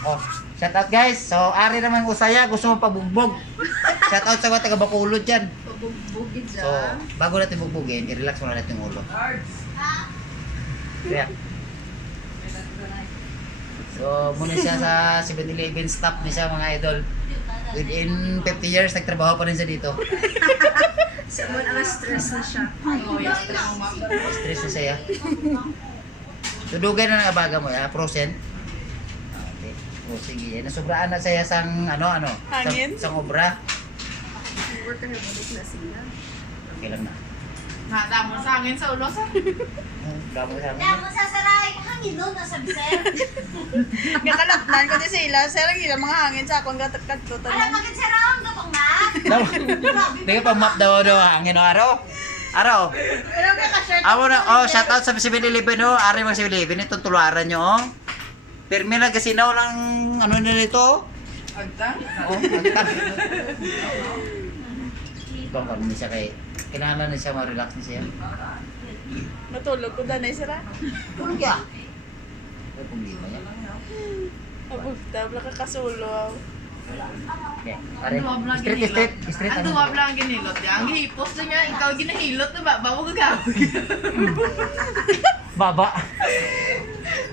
Oh, shout out guys. So, ari naman usaya, gusto mo pabugbog. Shout out sa mga taga Bacolod diyan. Pabugbugin So, dyan. bago natin bugbugin, i-relax muna natin yung ulo. Kaya. So, muna siya sa 7-Eleven staff ni siya mga idol. Within 50 years, nagtrabaho pa rin siya dito. Simon, ang stress na siya. Stress na siya. Tudugan na ng abaga mo, prosen. Okay. O sige, nasubraan na siya sang ano. Hangin? Sang obra. Work ka na balik na sila. Okay lang na. Nadamo sa hangin sa ulo sa. Damo sa amin. Damo sa saray, hangin doon, nasa biser. Gakalatnan ko din sila. Sir, ang ilang mga hangin sa akong gatat-katutan. Alam, magit sa ram, gapang na. Tingnan pa map daw hangin o araw. Araw. Alam ka ka-shirt. Amo na, shout out sa 7-Eleven oh. Ari mga 7-Eleven, itong tuluaran nyo oh. Permi na kasinaw lang ano nila ito. Agtang? Oh, agtang. Ikaw pag siya kay kinahanglan na siya ma-relax na siya. Matulog ko danay sila. Tulog ya. Ay, problema niya. Abugta, wala ka kasulo. Okay. Ari, straight. Ang duwab lang ang ginilot niya. Ang hipos na niya, ikaw ginahilot na ba? Bago gagawin. Baba.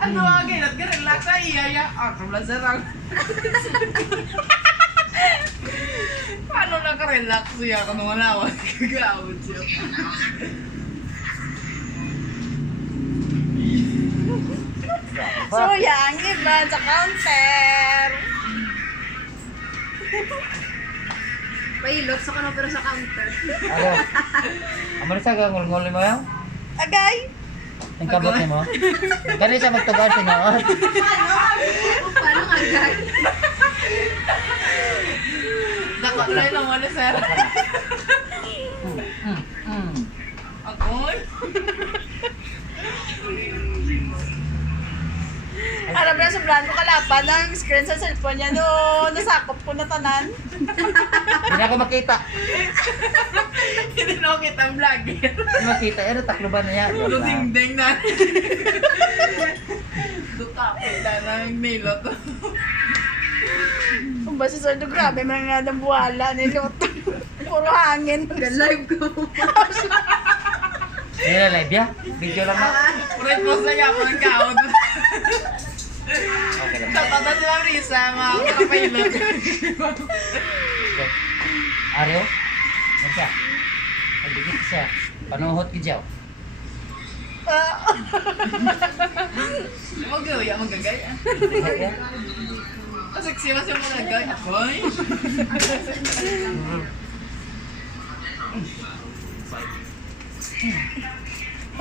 Ang duwab ang ginilot, relax na iya. Kabla sarang. Paano naka-relax siya kung malawan? Gagawin siya. So, yang iba sa counter. Pailot sa kano pero sa counter. Ano? Amo na sa ngol-ngol mo yan? Agay! Ang kabot niya mo? Kani siya magtugaw siya nga. Paano nga guys? Dakot na lang wala sir. Agoy! Alam na sa brand ko kalapan ng screen sa cellphone niya no nasakop ko na tanan. Hindi na ako makita. Hindi na ako kita ang vlogger. Hindi makita. Ano takloban na yan? Ding na. Dutapit na ng nilot. Kung ba si Sordo, grabe mga nga ng buwala nilot. Puro hangin. Live ko. Hindi na live ya? Video lang na. Ulit mo sa yapon ang kaon. Okay lang. Tatata sila Risa, mga kapilot. Aryo? Ano siya? Nagdikit siya. Panuhot ki Jaw. Mag-gaya, magagaya. Okay. Sexy na siya magagaya. Boy.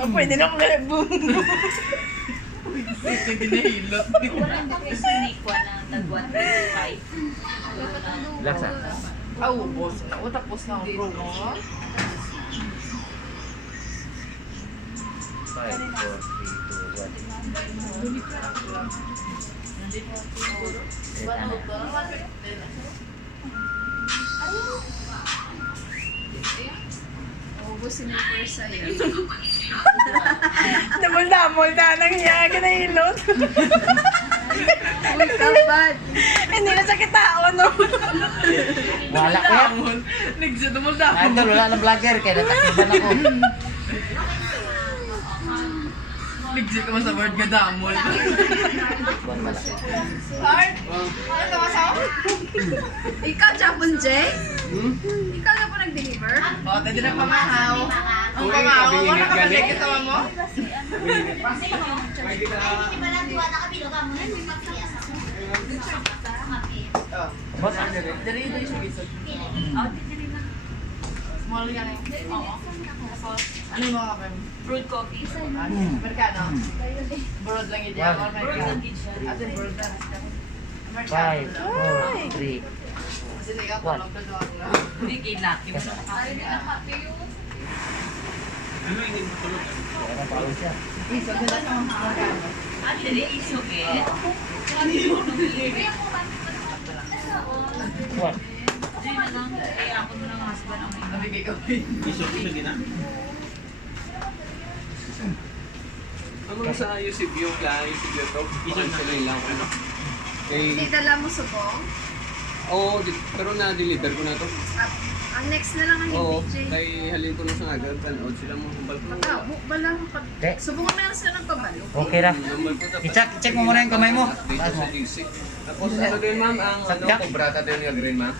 Oh, pwede na akong boom. Ito ginahilot. Walang snake na tagwan 5. Relax ah. Ah, ubos na. O, tapos na ang promo. 5, 4, 3, 2, 1. Ubusin yung first sa'yo. Damol-damol na nang niya, ginahilot. Uy, kapad. Hindi na sakit tao, no? Wala ko yan. Nagsa damol-damol. Idol, wala na vlogger. Kaya natakliban ako. Nagsa ka sa word nga damol. Buwan wala. Hard? Ano ka masaw? Ikaw, Japon Jay? Ikaw na po nag-deliver? O, tayo na pamahaw. Ang pamahaw mo, nakapagay kita mo? Ay, hindi pala duwa na kami, lugar mo yan, may mapiyas ako. Bot ah. Dari ito yung sugisod. Small yan eh. Oo. Ano yung mga kapem? Brewed coffee. Amerikano? Broad lang ito. Wow. Ate broad lang. 5, 4, 3. Kasi ikaw, tulog na doon lang. Hindi kinaki mo. Ano pa ako siya? Isa, sila sa mga Amerikano. Ano din isog eh? What? Eh, ako na lang husband ang may Nabigay ko. Ano sa ayos si Bio guys, si Bio to? Isang lang ako. Hindi Kay, dala mo subong. oo, pero na-deliver ko na to. At ang next na lang ang Oo, hindi, Jay. kay halin ko na sa agad, panood sila mo kumbal ko. Makabo, bala ka. Okay. Subukan mo lang sila ng pabalo. Okay ra. Numbal ko tapos. I-check mo muna yung kamay mo. Dito Taas mo. sa GC. Tapos ano din ma'am, ang ano, Sakyak. kubrata din yung green ma'am.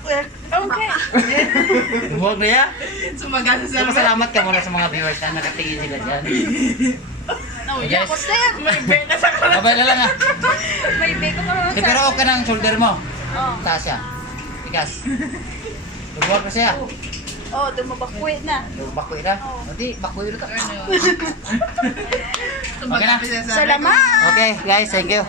Okay. Huwag na ya. Sumagana So, pasalamat ka muna sa mga viewers na nakatingin sila dyan. Nauya ko, sir. May bed na sa Babay na lang ha. May bed ko naman Eh, pero okay ng shoulder mo. Oh. Taas siya. Tigas. Lubuhan ko siya. Oh, dumabakwit na. Bakoy na. O di, bakoy na to. Okay na. Salamat! Okay guys, thank you.